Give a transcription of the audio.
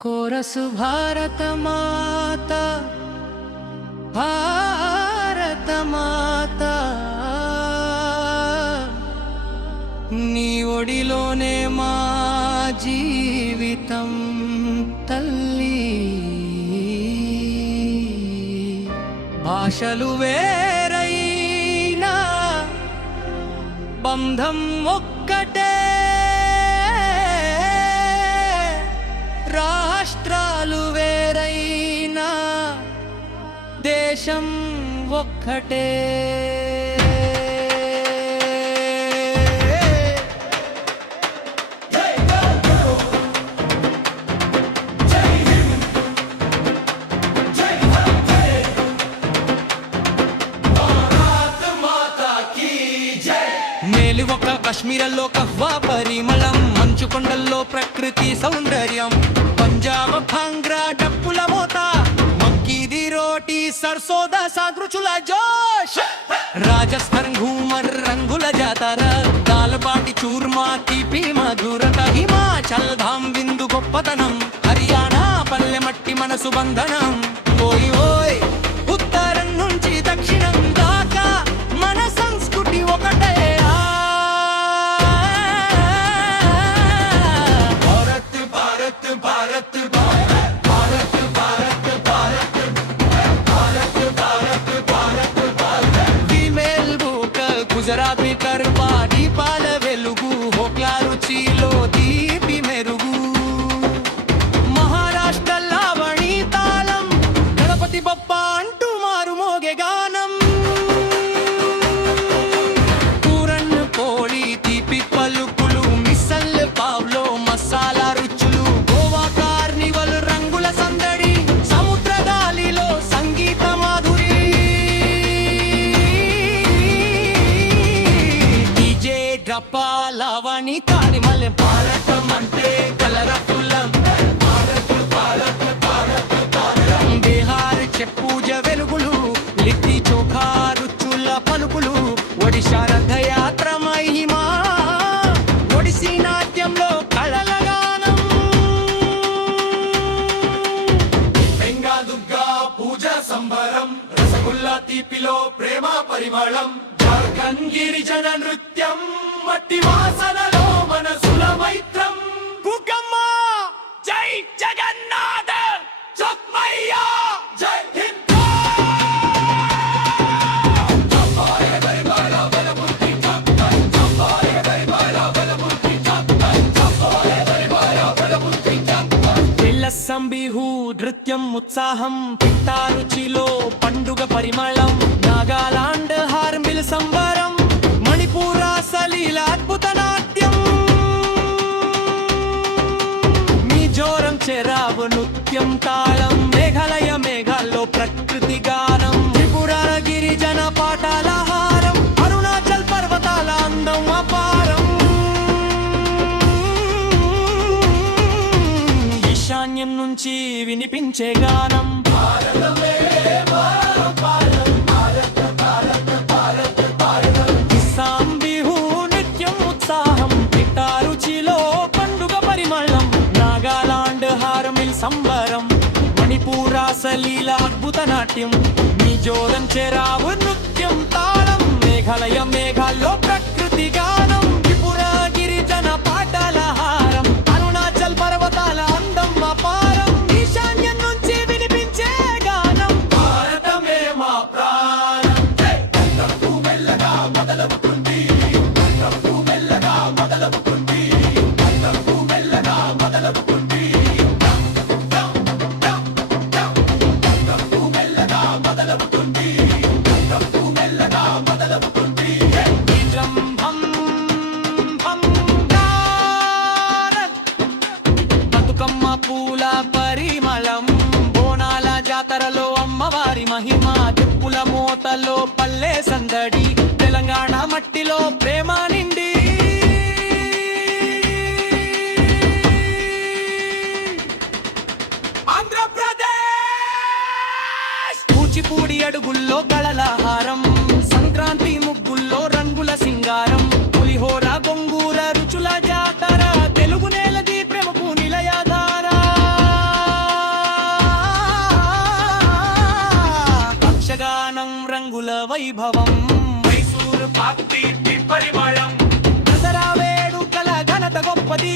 कोरसु भारत माता भारत माता नी ओडिलोने मा जीवितं तल्ली भाषलु वेरैना बंधं ఒక్కటే రాష్ట్రాలు వేరైనా దేశం ఒక్కటే మేలువొక కాశ్మీరల్లో కహ్వా పరిమళం మంచు కొండల్లో ప్రకృతి సౌందర్యం పంజాబ్ భాంగ్రా డప్పుల మోత మక్కీది రోటీ సర్సోద సాగృచుల జోష్ రాజస్థాన్ ఘూమర్ రంగుల జాతర దాల్బాటి చూర్మా తీపి మధురత హిమాచల్ ధామ్ విందు గొప్పతనం హర్యానా పల్లె మట్టి మనసు బంధనం ఓయ్ ఓయ్ ఉత్తరం నుంచి దక్షిణం దాకా మన సంస్కృతి ఒకటే గుజరాత్ మీ కర్మా దీపాల వెలుగు హోక్లా రుచిలో దీపి మెరుగు మహారాష్ట్ర లావణి తాళం గణపతి బప్ప అంటూ మారు మోగే గానం పూరన్ పోళి తీపి పలుకులు మిసల్ పావ్లో మసాలా రుచులు గోవా కార్నివల్ రంగుల సందడి సముద్ర గాలిలో సంగీత మాధురి లవణి తాడిమల్లె భారతం అంటే కలరఫుల్లం బీహార్ చెప్పుజ వెలుగులు లిట్టి చోఖా రుచుల పలుకులు ఒడిశా రథయాత్ర మహిమా ఒడిసి నాట్యంలో కళల గానం బెంగా దుర్గా పూజ సంబరం రసగుల్లా తీపిలో ప్రేమ పరిమళం జార్ఖండ్ గిరిజన నృత్యం మట్టి వాసనలో మనసుల మైత్రం కుకమ్మ జై జగన్నాథ జగమయ్యా జై హింద్ సంబిహు నృత్యం ఉత్సాహం పిట్టా రుచిలో పండుగ పరిమళం నాగాలాండ్ హార్మిల్ సంబరం మణిపూర్ సలీల అద్భుత నాట్యం మిజోరం చెరావు నృత్యం తాళం మేఘాలయ మేఘాల్లో ప్రకృతి గానం త్రిపుర గిరిజన పాటల హారం అరుణాచల్ పర్వతాల అందం అపారం ఈశాన్యం నుంచి వినిపించే గానం భారతమే సంబరం మణిపూర్ సలీల అద్భుత నాట్యం మిజోరం చెరావు నృత్యం తాళం మేఘాలయ మేఘాల్లో ప్రకృతి గానం త్రిపుర గిరిజన పాటల హారం అరుణాచల్ పర్వతాల అందం అపారం ఈశాన్యం నుంచి వినిపించే గానం భారతమే మా ప్రాణం మెల్లగా మొదలవుతుంది మెల్లగా మొదలవుతుంది మెల్లగా మొదలవుతుంది పూల పరిమళం బోనాల జాతరలో అమ్మవారి మహిమ చెప్పుల మోతలో పల్లె సందడి తెలంగాణ మట్టిలో ప్రేమ నిండి ఆంధ్రప్రదేశ్ కూచిపూడి అడుగుల్లో కళలహారం సంక్రాంతి ముగ్గుల్లో రంగుల సింగారం పులిహోర గొంగూర రుచుల జాతర తెలుగు నేలది ప్రేమకు నిలయాధార వైభవం మైసూరు పాక్ బీట్ పరిమళం దసరా వేడుకల ఘనత గొప్పది